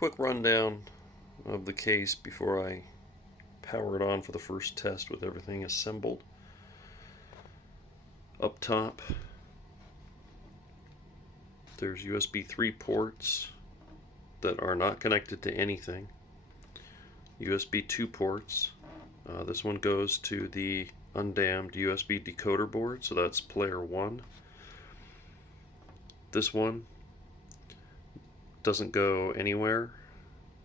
quick rundown of the case before I power it on for the first test with everything assembled. Up top, there's USB 3 ports that are not connected to anything. USB 2 ports. This one goes to the undammed USB decoder board, so that's player 1. This one doesn't go anywhere.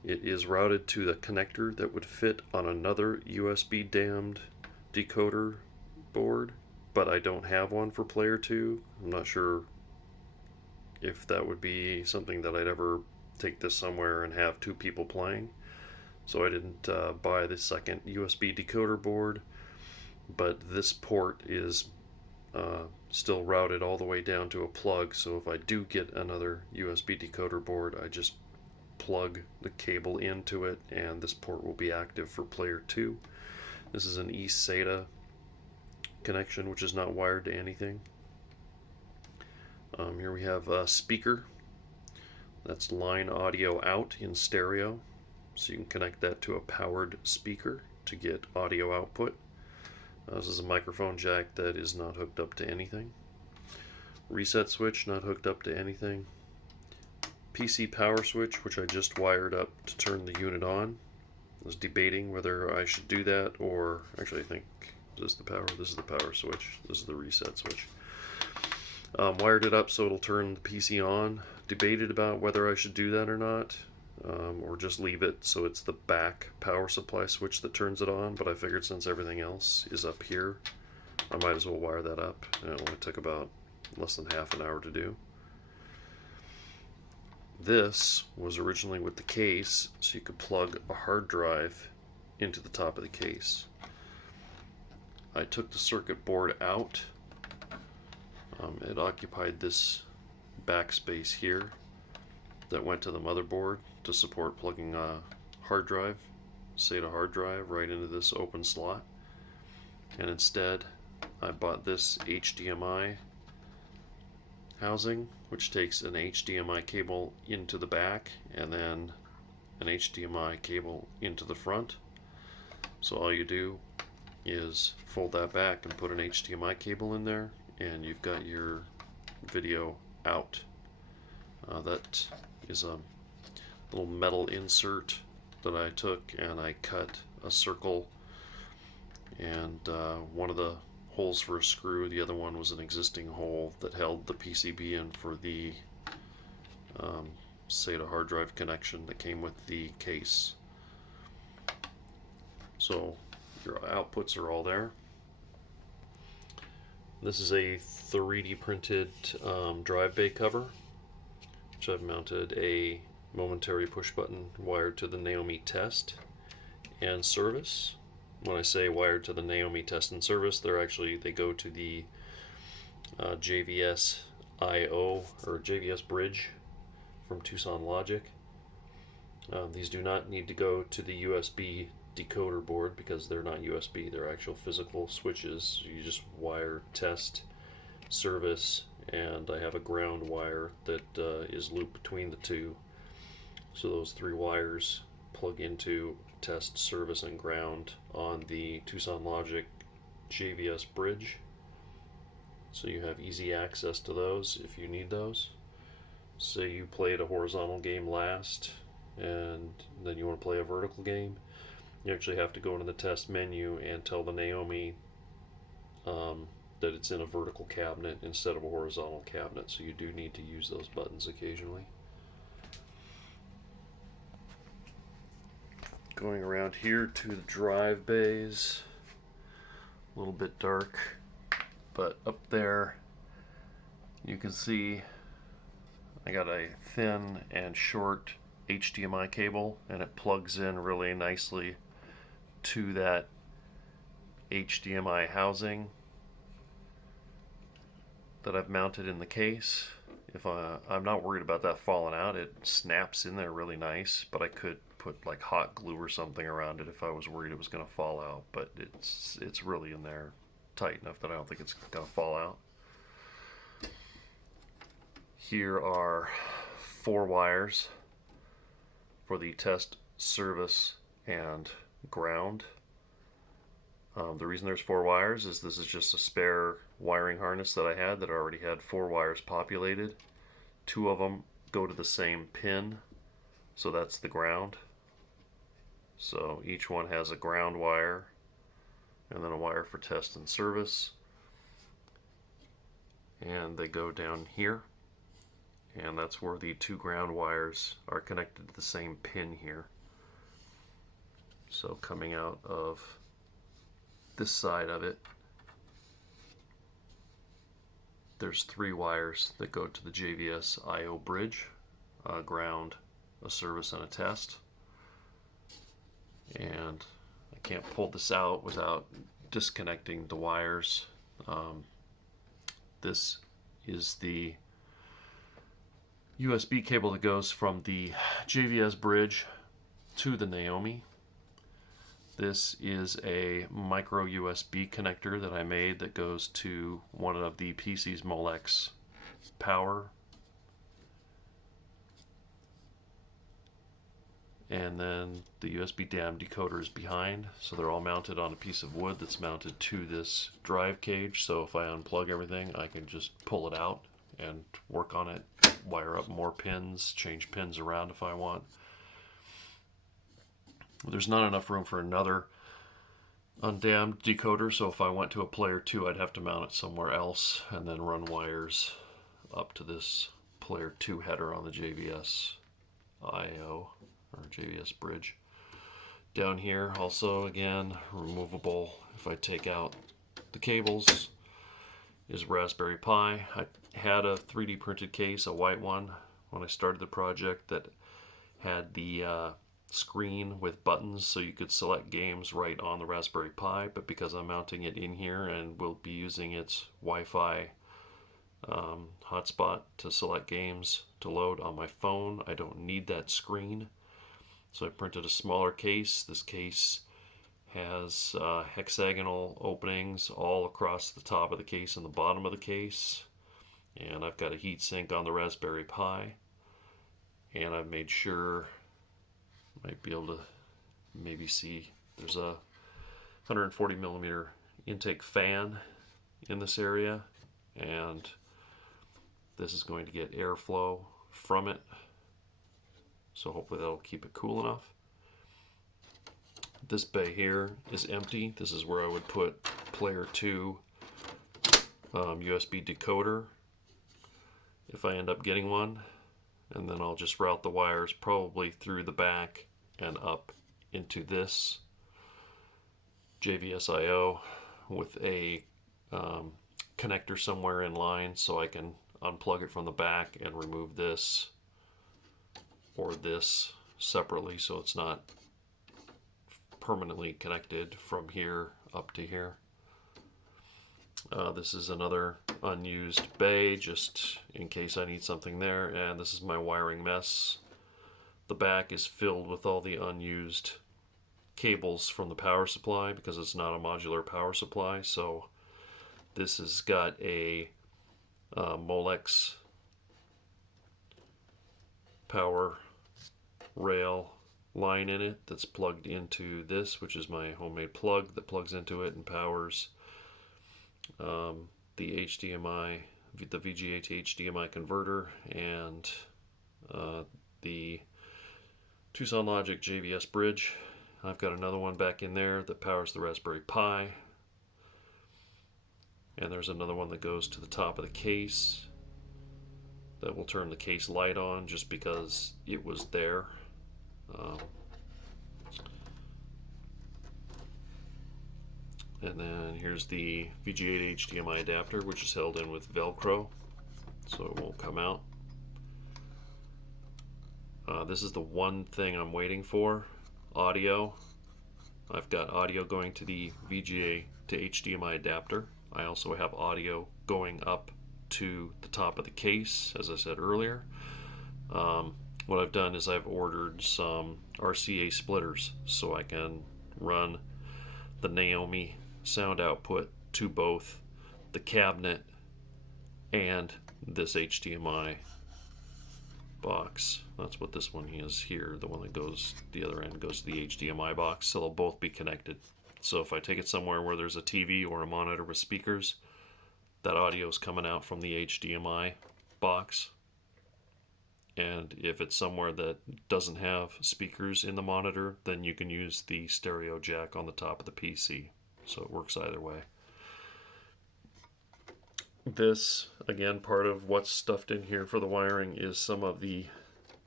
It is routed to the connector that would fit on another USB dammed decoder board, but I don't have one for player 2. I'm not sure if that would be something that I'd ever take this somewhere and have 2 people playing. So I didn't buy the second USB decoder board, but this port is still routed all the way down to a plug, so if I do get another USB decoder board, I just plug the cable into it and this port will be active for player 2. This is an eSATA connection, which is not wired to anything. Here we have a speaker. That's line audio out in stereo, so you can connect that to a powered speaker to get audio output. This is a microphone jack that is not hooked up to anything. Reset switch, not hooked up to anything. PC power switch, which I just wired up to turn the unit on. I was debating whether I should do that, or actually I think, is this the power? This is the power switch. This is the reset switch. Wired it up so it'll turn the PC on. Debated about whether I should do that or not, or just leave it so it's the back power supply switch that turns it on, but I figured since everything else is up here, I might as well wire that up, and it only took about less than half an hour to do. This was originally with the case, so you could plug a hard drive into the top of the case. I took the circuit board out. It occupied this backspace here that went to the motherboard to support plugging a hard drive, SATA hard drive, right into this open slot. And instead, I bought this HDMI housing, which takes an HDMI cable into the back and then an HDMI cable into the front. So all you do is fold that back and put an HDMI cable in there, and you've got your video out. That is a little metal insert that I took and I cut a circle, and one of the holes for a screw, the other one was an existing hole that held the PCB in for the SATA hard drive connection that came with the case. So your outputs are all there. This is a 3D printed drive bay cover, which I've mounted a momentary push button wired to the Naomi test and service. When I say wired to the Naomi test and service, they go to the JVS IO or JVS bridge from Tucson Logic. These do not need to go to the USB decoder board because they're not USB, they're actual physical switches. You just wire test, service, and I have a ground wire that is looped between the two. So those 3 wires plug into test, service, and ground on the Tucson Logic JVS bridge. So you have easy access to those if you need those. Say you played a horizontal game last and then you want to play a vertical game, you actually have to go into the test menu and tell the Naomi that it's in a vertical cabinet instead of a horizontal cabinet, so you do need to use those buttons occasionally. Going around here to the drive bays, a little bit dark, but up there you can see I got a thin and short HDMI cable, and it plugs in really nicely to that HDMI housing that I've mounted in the case. If I'm not worried about that falling out, it snaps in there really nice, but I could put like hot glue or something around it if I was worried it was going to fall out, but it's really in there tight enough that I don't think it's going to fall out. Here are 4 wires for the test, service, and ground. The reason there's 4 wires is this is just a spare wiring harness that I had that already had 4 wires populated. 2 of them go to the same pin, so that's the ground. So each one has a ground wire and then a wire for test and service. And they go down here, and that's where the 2 ground wires are connected to the same pin here. So coming out of this side of it, there's 3 wires that go to the JVS I/O bridge, a ground, a service, and a test. And I can't pull this out without disconnecting the wires. This is the USB cable that goes from the JVS bridge to the Naomi. This is a micro USB connector that I made that goes to one of the PC's Molex power. And then the USB DAM decoder is behind, so they're all mounted on a piece of wood that's mounted to this drive cage. So if I unplug everything, I can just pull it out and work on it, wire up more pins, change pins around if I want. There's not enough room for another undammed decoder, so if I went to a player 2, I'd have to mount it somewhere else and then run wires up to this player 2 header on the JVS I/O or JVS bridge. Down here also, again, removable if I take out the cables, is Raspberry Pi. I had a 3D printed case, a white one, when I started the project that had the screen with buttons so you could select games right on the Raspberry Pi, but because I'm mounting it in here and will be using its Wi-Fi hotspot to select games to load on my phone, I don't need that screen. So I printed a smaller case. This case has hexagonal openings all across the top of the case and the bottom of the case. And I've got a heat sink on the Raspberry Pi. And I've made sure, might be able to maybe see, there's a 140 millimeter intake fan in this area. And this is going to get airflow from it. So hopefully that'll keep it cool enough. This bay here is empty. This is where I would put player 2 USB decoder if I end up getting one. And then I'll just route the wires probably through the back and up into this JVS I/O with a connector somewhere in line so I can unplug it from the back and remove this or this separately so it's not permanently connected from here up to here. This is another unused bay just in case I need something there, and this is my wiring mess. The back is filled with all the unused cables from the power supply because it's not a modular power supply. So this has got a Molex power rail line in it that's plugged into this, which is my homemade plug that plugs into it and powers the HDMI, the VGA to HDMI converter, and the Tucson Logic JVS bridge. I've got another one back in there that powers the Raspberry Pi, and there's another one that goes to the top of the case that will turn the case light on just because it was there. And then here's the VGA to HDMI adapter, which is held in with Velcro so it won't come out. This is the one thing I'm waiting for, audio. I've got audio going to the VGA to HDMI adapter. I also have audio going up to the top of the case, as I said earlier. What I've done is I've ordered some RCA splitters so I can run the Naomi sound output to both the cabinet and this HDMI box. That's what this one is here. The one that goes, the other end goes to the HDMI box, so they'll both be connected. So if I take it somewhere where there's a TV or a monitor with speakers, that audio is coming out from the HDMI box. And if it's somewhere that doesn't have speakers in the monitor, then you can use the stereo jack on the top of the PC. So it works either way. This, again, part of what's stuffed in here for the wiring is some of the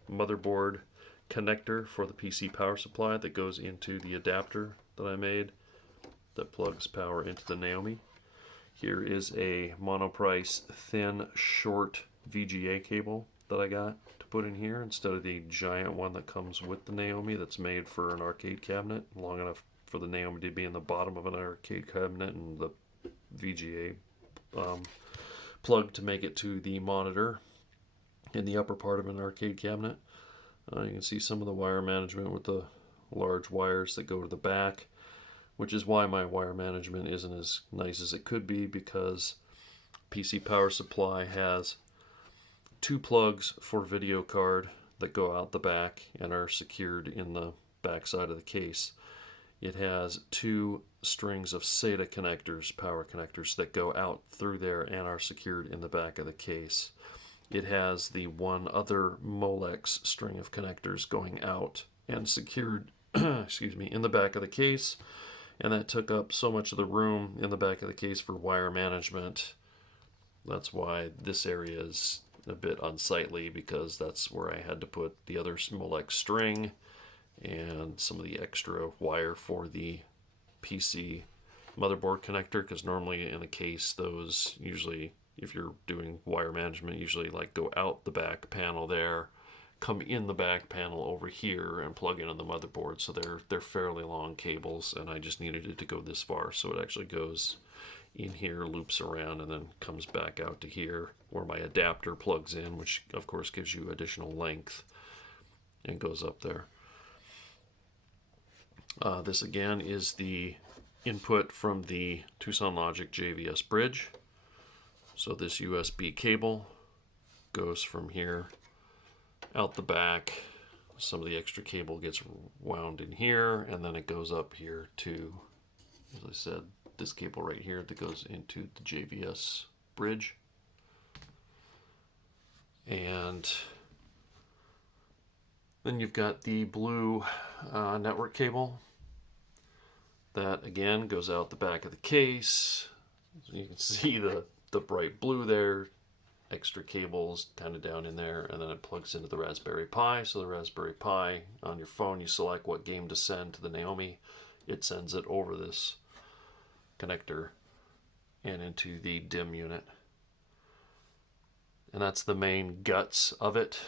motherboard connector for the PC power supply that goes into the adapter that I made that plugs power into the Naomi. Here is a monoprice thin short VGA cable that I got to put in here instead of the giant one that comes with the Naomi that's made for an arcade cabinet, long enough for the Naomi to be in the bottom of an arcade cabinet and the VGA plug to make it to the monitor in the upper part of an arcade cabinet. You can see some of the wire management with the large wires that go to the back, which is why my wire management isn't as nice as it could be, because PC power supply has 2 plugs for video card that go out the back and are secured in the back side of the case. It has 2 strings of SATA connectors, power connectors, that go out through there and are secured in the back of the case. It has the one other Molex string of connectors going out and secured excuse me, in the back of the case, and that took up so much of the room in the back of the case for wire management. That's why this area is a bit unsightly, because that's where I had to put the other Molex string and some of the extra wire for the PC motherboard connector, because normally in a case those usually, if you're doing wire management, usually like go out the back panel there, come in the back panel over here and plug into the motherboard. So they're fairly long cables, and I just needed it to go this far, so it actually goes in here, loops around, and then comes back out to here where my adapter plugs in, which of course gives you additional length and goes up there. This again is the input from the Tucson Logic JVS bridge. So this USB cable goes from here out the back. Some of the extra cable gets wound in here, and then it goes up here to, as I said, this cable right here that goes into the JVS bridge. And then you've got the blue network cable that again goes out the back of the case. So you can see the bright blue there, extra cables kind of down in there, and then it plugs into the Raspberry Pi. So the Raspberry Pi, on your phone, you select what game to send to the Naomi. It sends it over this connector and into the DIMM unit. And that's the main guts of it.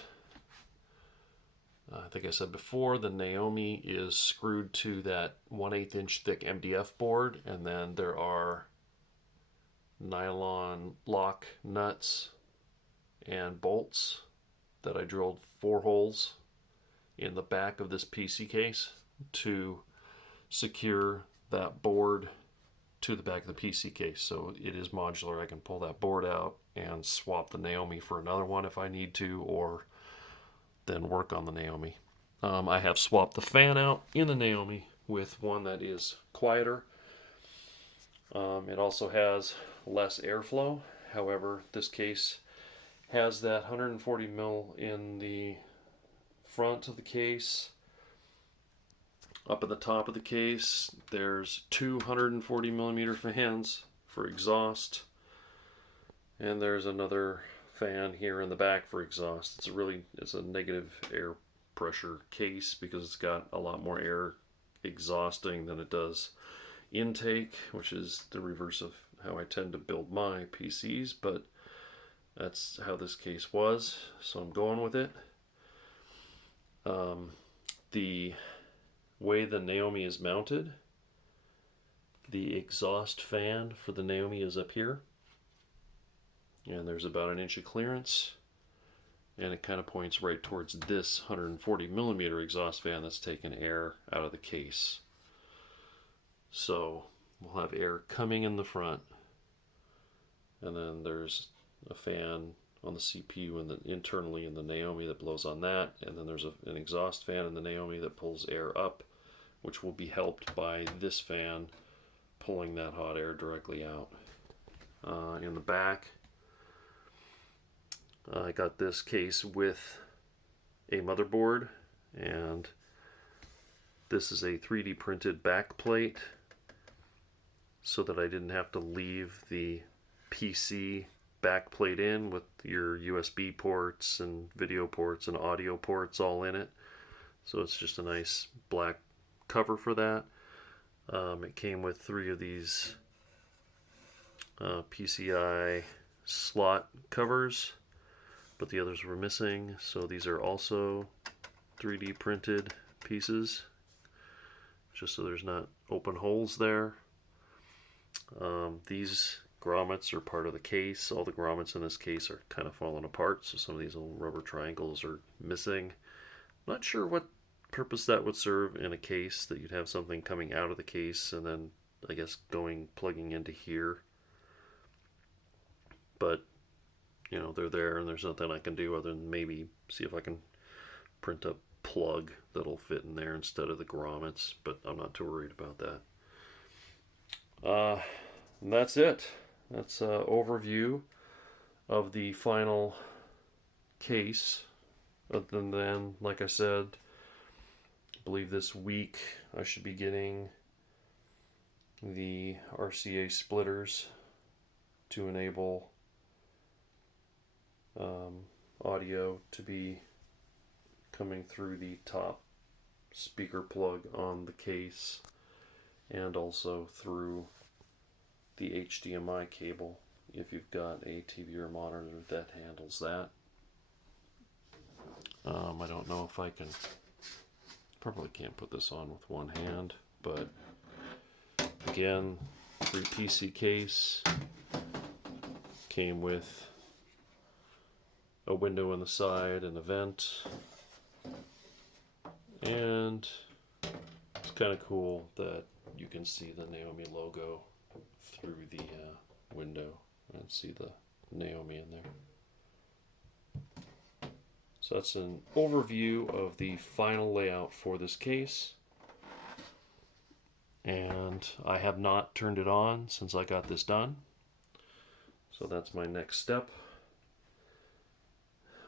I think I said before, the Naomi is screwed to that 1/8 inch thick MDF board, and then there are nylon lock nuts and bolts that I drilled 4 holes in the back of this PC case to secure that board to the back of the PC case. So it is modular. I can pull that board out and swap the Naomi for another one if I need to, or then work on the Naomi. I have swapped the fan out in the Naomi with one that is quieter. It also has less airflow. However, this case has that 140 mil in the front of the case. Up at the top of the case, there's 240 millimeter fans for exhaust, and there's another fan here in the back for exhaust. It's a negative air pressure case because it's got a lot more air exhausting than it does intake, which is the reverse of how I tend to build my PCs, but that's how this case was, so I'm going with it. The way the Naomi is mounted, the exhaust fan for the Naomi is up here, and there's about 1 inch of clearance, and it kind of points right towards this 140 millimeter exhaust fan that's taking air out of the case. So we'll have air coming in the front, and then there's a fan on the CPU and internally in the Naomi that blows on that, and then there's an exhaust fan in the Naomi that pulls air up, which will be helped by this fan pulling that hot air directly out. In the back, I got this case with a motherboard, and this is a 3D printed back plate so that I didn't have to leave the PC back plate in with your USB ports and video ports and audio ports all in it. So it's just a nice black cover for that. It came with 3 of these PCI slot covers, but the others were missing, so these are also 3D printed pieces, just so there's not open holes there. These grommets are part of the case. All the grommets in this case are kind of falling apart, so some of these little rubber triangles are missing. Not sure what purpose that would serve in a case, that you'd have something coming out of the case and then I guess plugging into here. But you know, they're there, and there's nothing I can do other than maybe see if I can print a plug that'll fit in there instead of the grommets, but I'm not too worried about that. And that's it. That's an overview of the final case. And then, like I said, I believe this week I should be getting the RCA splitters to enable audio to be coming through the top speaker plug on the case and also through the HDMI cable if you've got a TV or monitor that handles that. I don't know if I can, probably can't put this on with one hand, but again, 3PC case, came with a window on the side and a vent, and it's kind of cool that you can see the Naomi logo through the window and see the Naomi in there. So that's an overview of the final layout for this case, and I have not turned it on since I got this done, so that's my next step.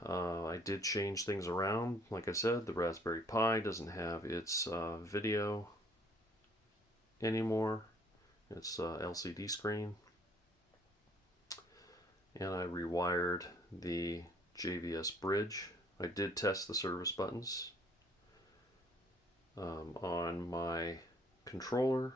I did change things around. Like I said, the Raspberry Pi doesn't have its video anymore. It's LCD screen. And I rewired the JVS bridge. I did test the service buttons on my controller,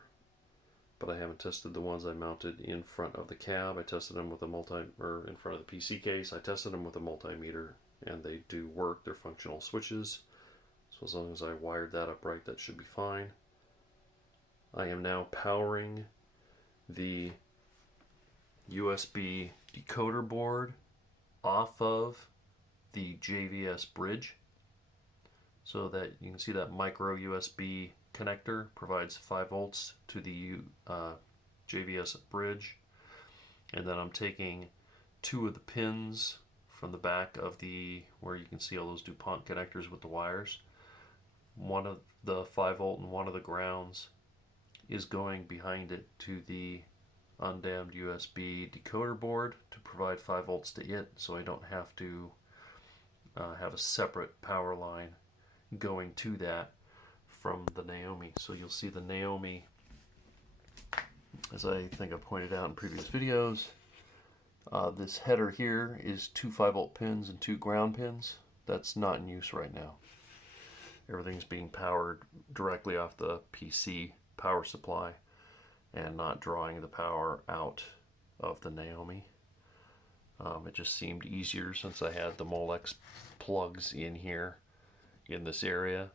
but I haven't tested the ones I mounted in front of the cab. I tested them with a in front of the PC case. I tested them with a multimeter, and they do work. They're functional switches. So as long as I wired that up right, that should be fine. I am now powering the USB decoder board off of the JVS bridge, so that you can see that micro USB connector provides 5 volts to the JVS bridge, and then I'm taking 2 of the pins from the back of where you can see all those DuPont connectors with the wires. One of the 5 volt and one of the grounds is going behind it to the undammed USB decoder board to provide 5 volts to it, so I don't have to have a separate power line going to that from the Naomi. So you'll see the Naomi, as I think I pointed out in previous videos, this header here is 2 5 volt pins and 2 ground pins. That's not in use right now. Everything's being powered directly off the PC power supply and not drawing the power out of the Naomi. It just seemed easier since I had the Molex plugs in here in this area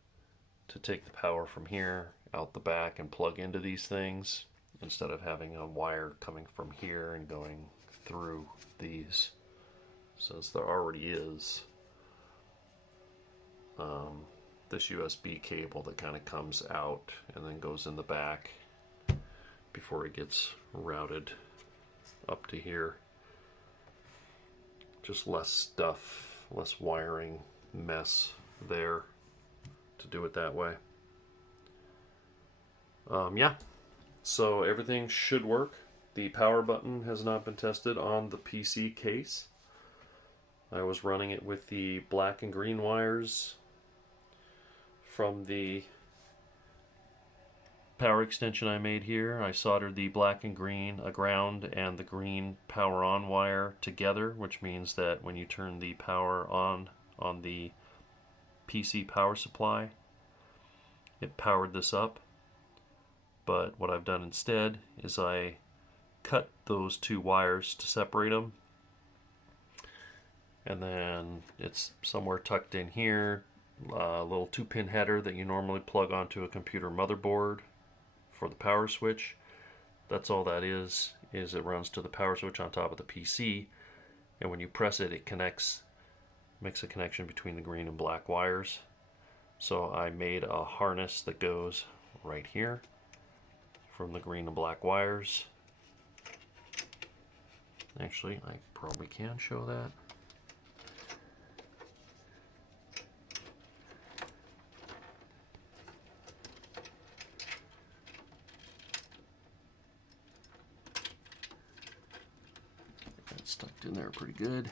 to take the power from here out the back and plug into these things instead of having a wire coming from here and going through these, since there already is this USB cable that kind of comes out and then goes in the back before it gets routed up to here. just less stuff, less wiring mess there to do it that way. Yeah, so everything should work. The power button has not been tested on the PC case. I was running it with the black and green wires from the power extension I made here. I soldered the black and green, a ground, and the green power on wire together, which means that when you turn the power on the PC power supply, it powered this up. But what I've done instead is I cut those two wires to separate them, and then it's somewhere tucked in here, a little 2-pin header that you normally plug onto a computer motherboard for the power switch. That's all that is it runs to the power switch on top of the PC, and when you press it, it makes a connection between the green and black wires. So I made a harness that goes right here from the green and black wires. Actually, I probably can show that. It's tucked in there pretty good.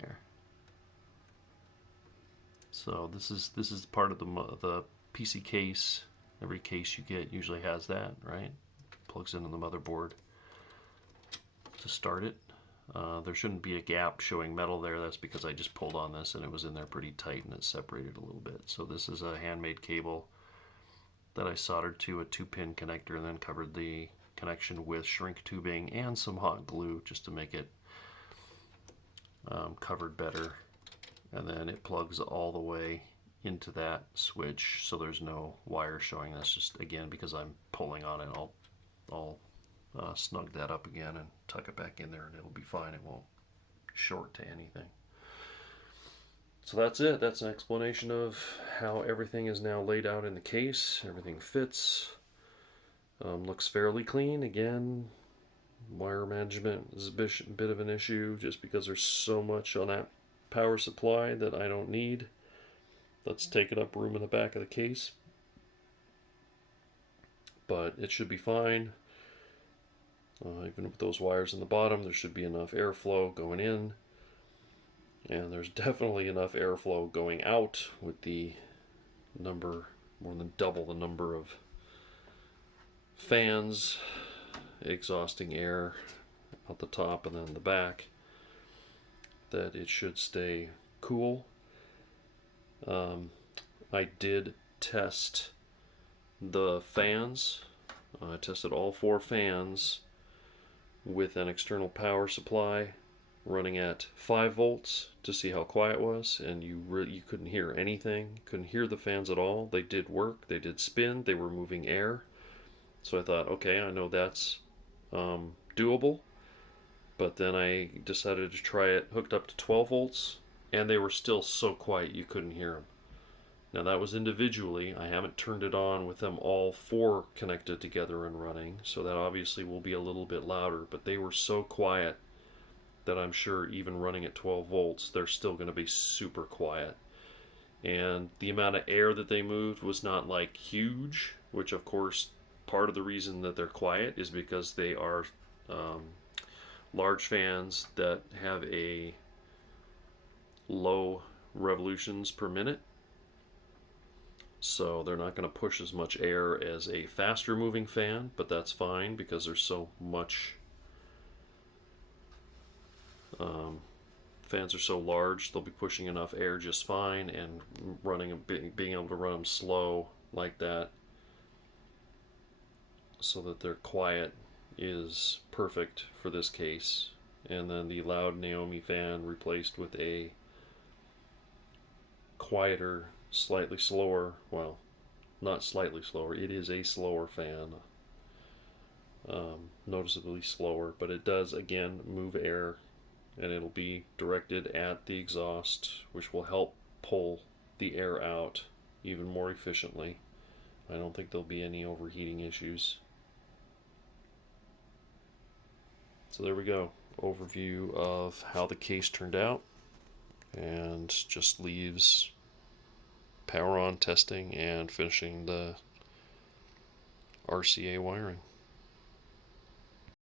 There. So this is part of the PC case. Every case you get usually has that, right? Plugs into the motherboard to start it. There shouldn't be a gap showing metal there. That's because I just pulled on this and it was in there pretty tight and it separated a little bit. So this is a handmade cable that I soldered to a 2-pin connector and then covered the connection with shrink tubing and some hot glue just to make it covered better. And then it plugs all the way into that switch, so there's no wire showing. That's just, again, because I'm pulling on it. I'll snug that up again and tuck it back in there and it'll be fine. It won't short to anything. So that's it. That's an explanation of how everything is now laid out in the case. Everything fits. Looks fairly clean. Again, wire management is a bit of an issue just because there's so much on that power supply that I don't need. That's taking up room in the back of the case. But it should be fine. Even with those wires in the bottom, there should be enough airflow going in. And there's definitely enough airflow going out with the more than double the number of fans exhausting air out the top and then the back, that it should stay cool. I did test the fans. I tested all 4 fans with an external power supply running at 5 volts to see how quiet it was, and you couldn't hear anything. Couldn't hear the fans at all. They did work. They did spin. They were moving air. So I thought, okay, I know that's doable. But then I decided to try it hooked up to 12 volts, and they were still so quiet you couldn't hear them. Now that was individually. I haven't turned it on with them all 4 connected together and running, so that obviously will be a little bit louder, but they were so quiet that I'm sure even running at 12 volts, they're still going to be super quiet. And the amount of air that they moved was not like huge, which of course part of the reason that they're quiet is because they are large fans that have a low revolutions per minute. So they're not going to push as much air as a faster moving fan, but that's fine because there's so much, fans are so large, they'll be pushing enough air just fine, and being able to run them slow like that so that they're quiet is perfect for this case. And then the loud Naomi fan replaced with a quieter, slightly slower, well, not slightly slower, it is a slower fan, noticeably slower, but it does again move air, and it'll be directed at the exhaust, which will help pull the air out even more efficiently. I don't think there'll be any overheating issues. So there we go. overview of how the case turned out, and just leaves power on testing and finishing the RCA wiring.